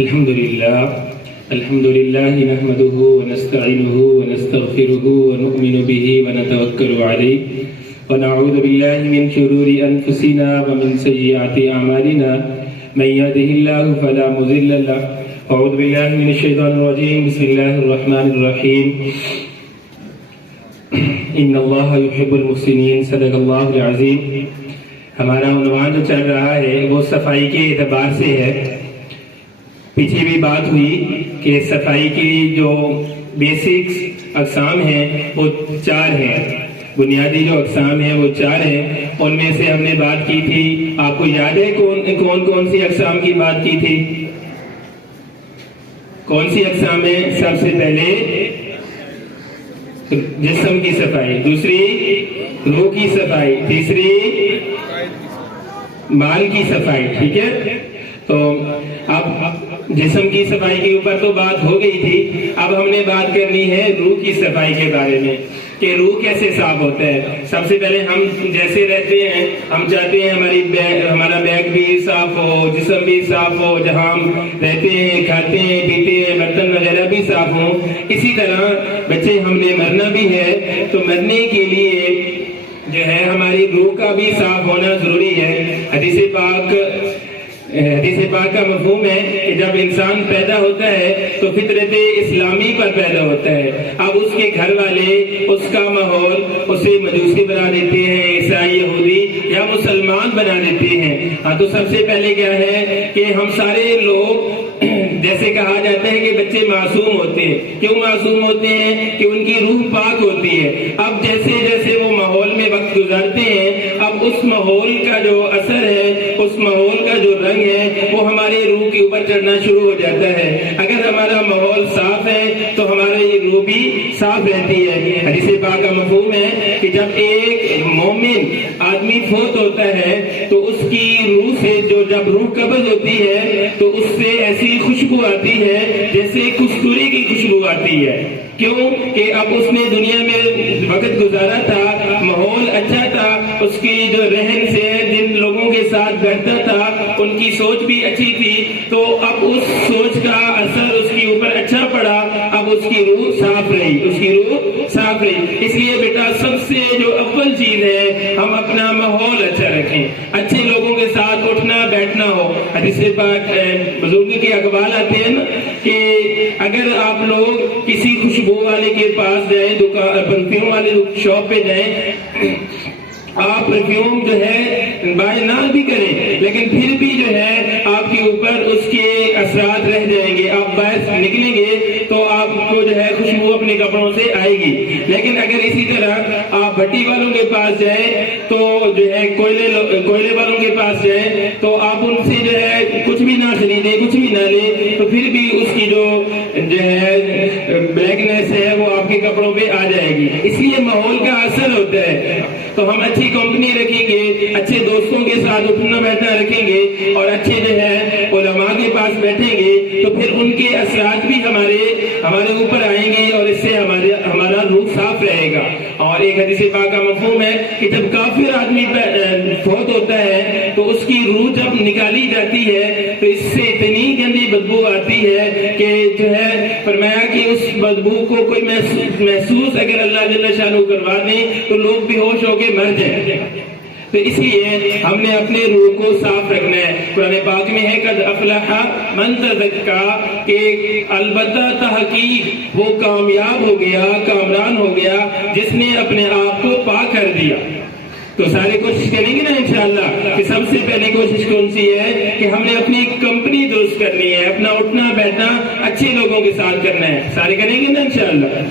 الحمد لله نحمده ونستعينه ونستغفره ونؤمن به ونتوكل عليه ونعوذ بالله من شرور أنفسنا ومن سيئات أعمالنا من يهده الله فلا مضل له أعوذ بالله من الشيطان الرجيم بسم الله الرحمن الرحيم إن الله يحب المحسنين صدق الله العظيم. ہمارا عنوان جو چل رہا ہے وہ صفائی کے اعتبار سے ہے. پیچھے بھی بات ہوئی کہ صفائی کی جو بیسکس اقسام ہیں وہ 4 ہیں، بنیادی جو اقسام ہیں وہ 4 ہیں. ان میں سے ہم نے بات کی تھی، آپ کو یاد ہے کون سی اقسام کی بات کی تھی؟ کون سی اقسام ہے؟ سب سے پہلے جسم کی صفائی، دوسری روح کی صفائی، تیسری مال کی صفائی. ٹھیک ہے، تو اب جسم کی صفائی کے اوپر تو بات ہو گئی تھی. اب ہم نے بات کرنی ہے روح کی صفائی کے بارے میں کہ روح کیسے صاف ہوتا ہے. سب سے پہلے ہم جیسے رہتے ہیں ہم چاہتے ہیں ہمارا بیگ بھی صاف ہو، جسم بھی صاف ہو، جہاں ہم رہتے ہیں، کھاتے ہیں، پیتے ہیں، برتن وغیرہ بھی صاف ہوں. اسی طرح بچے ہم نے مرنا بھی ہے، تو مرنے کے لیے جو ہے ہماری روح کا بھی صاف ہونا ضروری ہے. حدیث پاک کا مفہوم ہے کہ جب انسان پیدا ہوتا ہے تو فطرت اسلامی پر پیدا ہوتا ہے. اب اس کے گھر والے، اس کا ماحول اسے مجوسی بنا دیتے ہیں، عیسائی، یہودی یا مسلمان بنا دیتے ہیں. تو سب سے پہلے کیا ہے کہ ہم سارے لوگ جیسے کہا جاتا ہے کہ بچے معصوم ہوتے ہیں. کیوں معصوم ہوتے ہیں؟ کہ ان کی روح پاک ہوتی ہے. اب جیسے جیسے وہ ماحول میں وقت گزارتے ہیں، اب اس ماحول کا جو اثر ہے، اس ماحول کا جو رنگ ہے وہ ہماری روح کے اوپر چڑھنا شروع ہو جاتا ہے. اگر ہمارا ماحول صاف ہے تو ہماری روح بھی صاف رہتی ہے. حدیث پاک کا مفہوم ہے کہ جب ایک مومن آدمی فوت ہوتا ہے تو اس کی روح سے جب روح قبض ہوتی ہے تو اس سے ایسی خوشبو آتی ہے جیسے کستوری کی خوشبو آتی ہے. کیوں کہ اب اس نے دنیا میں وقت گزارا تھا، ماحول اچھا تھا، اس کی جو رہن سے جن لوگوں کے ساتھ بیٹھتا تھا ان کی سوچ بھی اچھی تھی، تو اب اس سوچ کا اثر اس کے اوپر اچھا پڑا. اب اس کی روح صاف رہی. اس لیے بیٹا سب سے جو اول چیز ہے ہم اپنا ماحول اچھا رکھیں، اچھے لوگوں کے ساتھ اٹھنا بیٹھنا ہو. حدیث پاک بزرگوں کے اقوال آتے ہیں کہ اگر آپ لوگ کسی خوشبو والے کے پاس جائیں، پرفیوم والے شاپ پہ جائیں، آپ پرفیوم جو ہے بائی نہ بھی کریں لیکن پھر بھی جو ہے آپ کے اوپر اس کے اثرات رہ جائیں گے. آپ باہر نکلیں گے تو آپ کو جو ہے خوشبو اپنے کپڑوں سے آئے گی. لیکن اگر اسی طرح آپ بھٹی والوں کے پاس جائیں تو جو ہے کوئلے والوں کے پاس جائیں تو آپ ان سے جو ہے کچھ بھی نہ خریدیں، کچھ بھی نہ لیں، تو پھر بھی اس کی جو ہے بلیکنیس ہے وہ آپ کے کپڑوں پہ آ جائے گی. اس لیے ماحول کا اثر ہوتا ہے. تو ہم اچھی کمپنی رکھیں گے، اچھے دوستوں کے ساتھ اٹھنا بیٹھنا رکھیں گے اور اچھے جو ہے علماء کے پاس بیٹھیں گے تو پھر ان کے اثرات بھی ہمارے اوپر آئیں گے اور اس سے ہمارا روح صاف رہے گا. اور ایک حدیث پاک کا مفہوم ہے کہ جب کافر آدمی فوت ہوتا ہے تو اس کی روح جب نکالی جاتی ہے تو اس سے اتنی گندی بدبو آتی ہے کہ جو ہے فرمایا کہ اس بدبو کو کوئی محسوس اگر اللہ جل شانہ کروا دیں تو لوگ بے ہوش ہو کے مر جائیں. تو اس لیے ہم نے اپنے روح کو صاف رکھنا ہے. قرآن پاک میں ہے قد افلح من تزکا، کہ البتہ تحقیق وہ کامیاب ہو گیا، کامران ہو گیا جس نے اپنے آپ کو پاک کر دیا. تو سارے کوشش کریں گے نا انشاءاللہ کہ سب سے پہلے کوشش کون سی ہے کہ ہم نے اپنی کمپنی درست کرنی ہے، اپنا اٹھنا بیٹھنا اچھے لوگوں کے ساتھ کرنا ہے. سارے کریں گے نا انشاءاللہ.